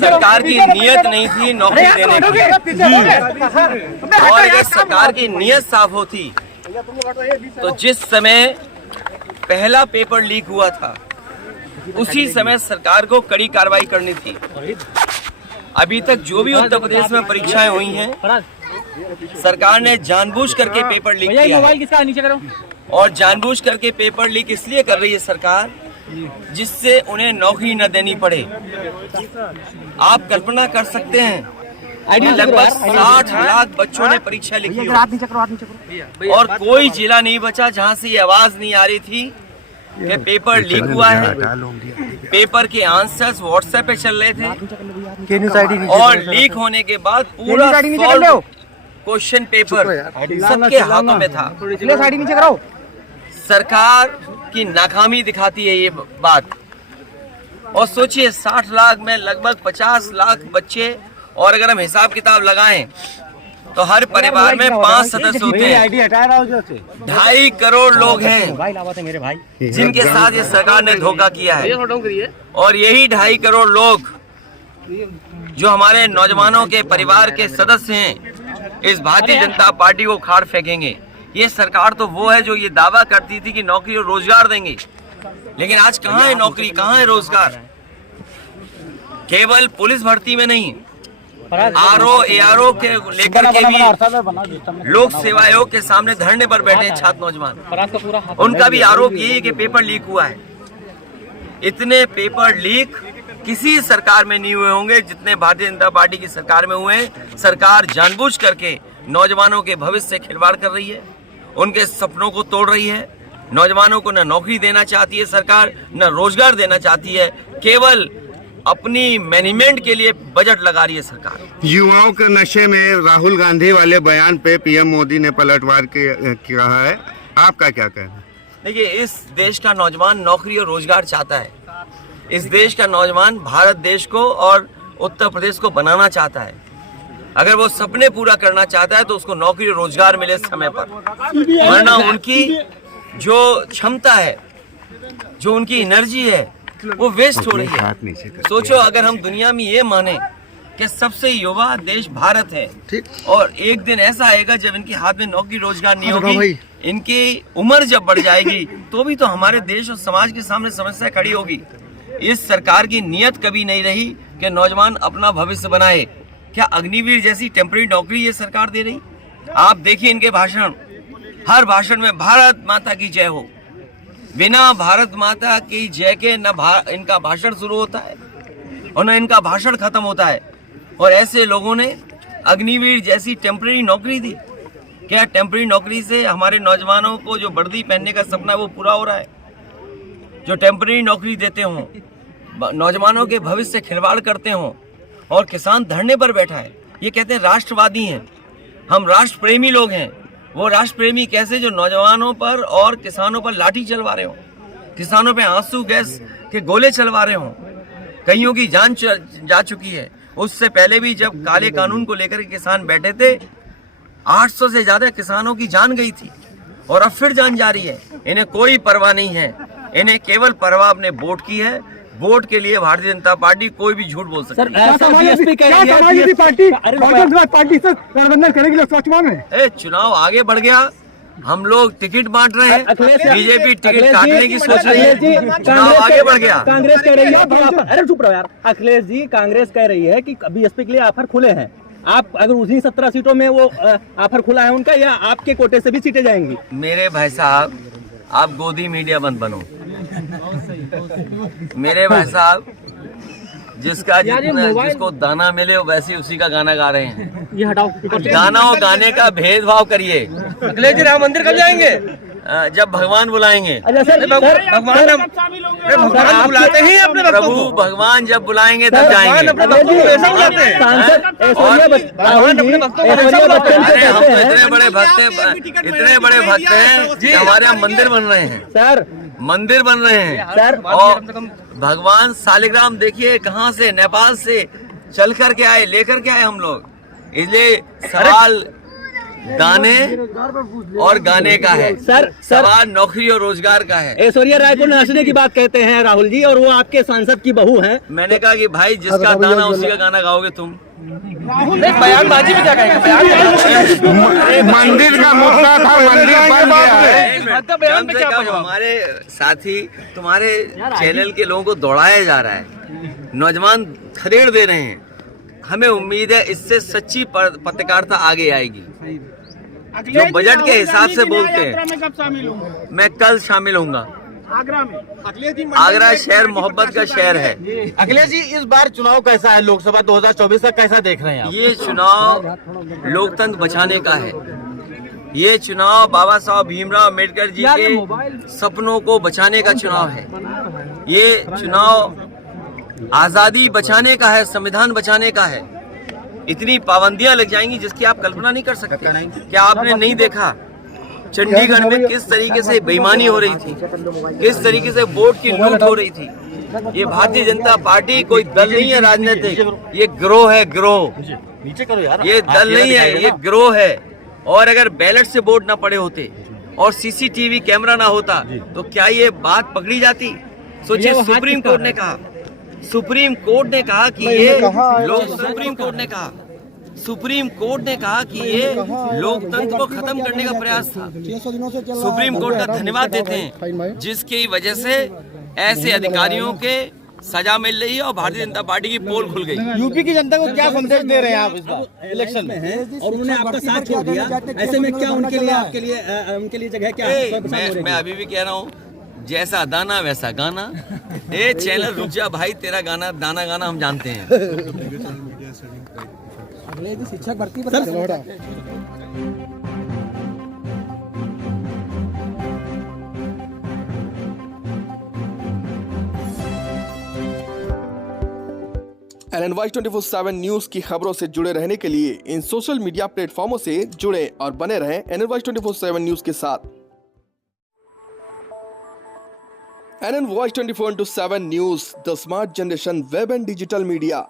सरकार की नियत नहीं थी नौकरी देने की। और अगर सरकार की नियत साफ होती तो जिस समय पहला पेपर लीक हुआ था उसी समय सरकार को कड़ी कार्रवाई करनी थी। अभी तक जो भी उत्तर प्रदेश में परीक्षाएं हुई हैं, सरकार ने जानबूझ करके पेपर लीक किया है। और जानबूझ करके पेपर लीक इसलिए कर रही है सरकार जिससे उन्हें नौकरी न देनी पड़े। आप कल्पना कर सकते हैं लगभग 60 लाख बच्चों ने परीक्षा लिखी हो और कोई जिला नहीं बचा जहां से ये आवाज नहीं आ रही थी कि पेपर लीक हुआ है। पेपर के आंसर्स व्हाट्सएप पे चल रहे थे और लीक होने के बाद पूरा क्वेश्चन पेपर सबके हाथों में था। सरकार की नाकामी दिखाती है ये बात। और सोचिए 60 लाख में लगभग 50 लाख बच्चे, और अगर हम हिसाब किताब लगाएं तो हर परिवार में 5 सदस्य होते हैं। 2.5 करोड़ लोग हैं जिनके साथ ये सरकार ने धोखा किया है। और यही 2.5 करोड़ लोग जो हमारे नौजवानों के परिवार के सदस्य हैं, इस भारतीय जनता पार्टी को खाड़ फेंकेंगे। ये सरकार तो वो है जो ये दावा करती थी कि नौकरी और रोजगार देंगे, लेकिन आज कहाँ है नौकरी, कहाँ है रोजगार? केवल पुलिस भर्ती में नहीं, आरओ एआरओ के लेकर के भी लोक सेवा आयोग के सामने धरने पर बैठे हैं छात्र नौजवान। उनका भी आरोप यही है कि पेपर लीक हुआ है। इतने पेपर लीक किसी सरकार में नहीं हुए होंगे जितने भारतीय जनता पार्टी की सरकार में हुए हैं। सरकार जानबूझ करके नौजवानों के भविष्य से खिलवाड़ कर रही है, उनके सपनों को तोड़ रही है। नौजवानों को न नौकरी देना चाहती है सरकार, न रोजगार देना चाहती है, केवल अपनी मैनेजमेंट के लिए बजट लगा रही है सरकार। युवाओं के नशे में राहुल गांधी वाले बयान पे पीएम मोदी ने पलटवार कहा है, आपका क्या कहना है? देखिए, इस देश का नौजवान नौकरी और रोजगार चाहता है। इस देश का नौजवान भारत देश को और उत्तर प्रदेश को बनाना चाहता है। अगर वो सपने पूरा करना चाहता है तो उसको नौकरी और रोजगार मिले समय पर, वरना उनकी जो क्षमता है, जो उनकी एनर्जी है, वो वेस्ट हो रही है। सोचो, अगर हम दुनिया में ये माने कि सबसे युवा देश भारत है और एक दिन ऐसा आएगा जब इनके हाथ में नौकरी रोजगार नहीं होगी, इनकी उम्र जब बढ़ जाएगी तो भी तो हमारे देश और समाज के सामने समस्या खड़ी होगी। इस सरकार की नियत कभी नहीं रही कि नौजवान अपना भविष्य बनाए। क्या अग्निवीर जैसी टेम्परेरी नौकरी ये सरकार दे रही? आप देखिए इनके भाषण, हर भाषण में भारत माता की जय हो। बिना भारत माता की जय के न इनका भाषण शुरू होता है और न इनका भाषण खत्म होता है। और ऐसे लोगों ने अग्निवीर जैसी टेम्परेरी नौकरी दी। क्या टेम्परेरी नौकरी से हमारे नौजवानों को जो वर्दी पहनने का सपना है वो पूरा हो रहा है? जो टेम्परेरी नौकरी देते हों, नौजवानों के भविष्य से खिलवाड़ करते हों, और किसान धरने पर बैठा है। ये कहते हैं राष्ट्रवादी हैं, हम राष्ट्र प्रेमी लोग हैं। वो राष्ट्र प्रेमी कैसे जो नौजवानों पर और किसानों पर लाठी चलवा रहे हो, किसानों पे आंसू गैस के गोले चलवा रहे हो। कईयों की जान जा चुकी है। उससे पहले भी जब काले कानून को लेकर किसान बैठे थे, 800 से ज्यादा किसानों की जान गई थी और अब फिर जान जा रही है। इन्हें कोई परवाह नहीं है, इन्हें केवल परवाह अपने वोट की है। वोट के लिए भारतीय जनता पार्टी कोई भी झूठ बोल सकती है। चुनाव आगे बढ़ गया, हम लोग टिकट बांट रहे हैं, बीजेपी टिकट काटने की सोच रही है। चुनाव आगे बढ़ गया। कांग्रेस कह रही है, अरे चुप रहो यार। अखिलेश जी, कांग्रेस कह रही है कि बीएसपी के लिए ऑफर खुले हैं। आप अगर उसी 17 सीटों में वो ऑफर खुला है उनका, या आपके कोटे से भी सीटें जाएंगी? मेरे भाई साहब, आप गोदी मीडिया बंद बनो। मेरे भाई साहब, जिसको दाना मिले वैसे उसी का गाना गा रहे हैं। ये हटाओ, गाना और गाने का भेदभाव करिए। अखिलेश जी, राम मंदिर कब जाएंगे? जब भगवान बुलाएंगे। भगवान बुलाते हैं अपने प्रभु भगवान जब बुलाएंगे तब जाएंगे। अपने भक्तों को ऐसा बुलाते हैं। हम तो इतने बड़े भक्त हैं, हमारे यहाँ मंदिर बन रहे हैं सर, मंदिर बन रहे हैं सर। और भगवान शालिग्राम देखिए कहाँ से, नेपाल से चल करके आए, लेकर के आए हम लोग। इसलिए सवाल दाने और गाने का है सर सवाल नौकरी और रोजगार का है। ऐश्वर्या राय को नाचने की बात कहते हैं राहुल जी, और वो आपके सांसद की बहू हैं। मैंने कहा कि भाई जिसका दाना उसी का गाना गाओगे तुम। बयानबाजी में क्या कहेंगे? मंदिर का मुद्दा था, मंदिर बन गया है। कम से कम हमारे साथी तुम्हारे चैनल के लोगों को दौड़ाया जा रहा है, नौजवान खदेड़ दे रहे हैं। हमें उम्मीद है इससे सच्ची पत्रकारिता आगे आएगी। जो बजट के हिसाब से बोलते हैं, मैं कल शामिल होऊंगा। आगरा शहर मोहब्बत का शहर है। अखिलेश जी, इस बार चुनाव कैसा है? लोकसभा 2024 का कैसा देख रहे हैं आप? ये चुनाव लोकतंत्र बचाने का है। ये चुनाव बाबा साहब भीमराव अम्बेडकर जी के सपनों को बचाने का चुनाव है। ये चुनाव आजादी बचाने का है, संविधान बचाने का है। इतनी पाबंदियां लग जाएंगी जिसकी आप कल्पना नहीं कर सकते। क्या आपने नहीं देखा चंडीगढ़ में किस तरीके से बेईमानी हो रही थी, किस तरीके से वोट की लूट हो रही थी? ये भारतीय जनता पार्टी कोई दल नहीं है राजनीतिक, ये गिरोह है, गिरोह। नीचे करो यार, ये दल नहीं है, ये गिरोह है। और अगर बैलेट से वोट ना पड़े होते और सीसीटीवी कैमरा ना होता तो क्या ये बात पकड़ी जाती? सोचिए, सुप्रीम कोर्ट ने कहा कि ये सुप्रीम कोर्ट ने कहा कि ये लोकतंत्र को खत्म करने का प्रयास था। सुप्रीम कोर्ट का धन्यवाद देते हैं जिसकी वजह से ऐसे अधिकारियों के सजा मिल रही है और भारतीय जनता पार्टी की पोल खुल गई। यूपी की जनता को क्या संदेश दे रहे हैं आप इस बार इलेक्शन में? और उन्होंने आपका साथ छोड़ दिया, ऐसे में क्या उनके लिए जगह क्या है? मैं अभी भी कह रहा हूँ, जैसा दाना वैसा गाना। ए चैनल रुक जा भाई, तेरा गाना दाना गाना हम जानते हैं। शिक्षक भर्ती NNY 24/7 न्यूज की खबरों से जुड़े रहने के लिए इन सोशल मीडिया प्लेटफॉर्मों से जुड़े और बने रहें NNY 24/7 न्यूज के साथ। NNY 24/7 news, the smart generation web and digital media.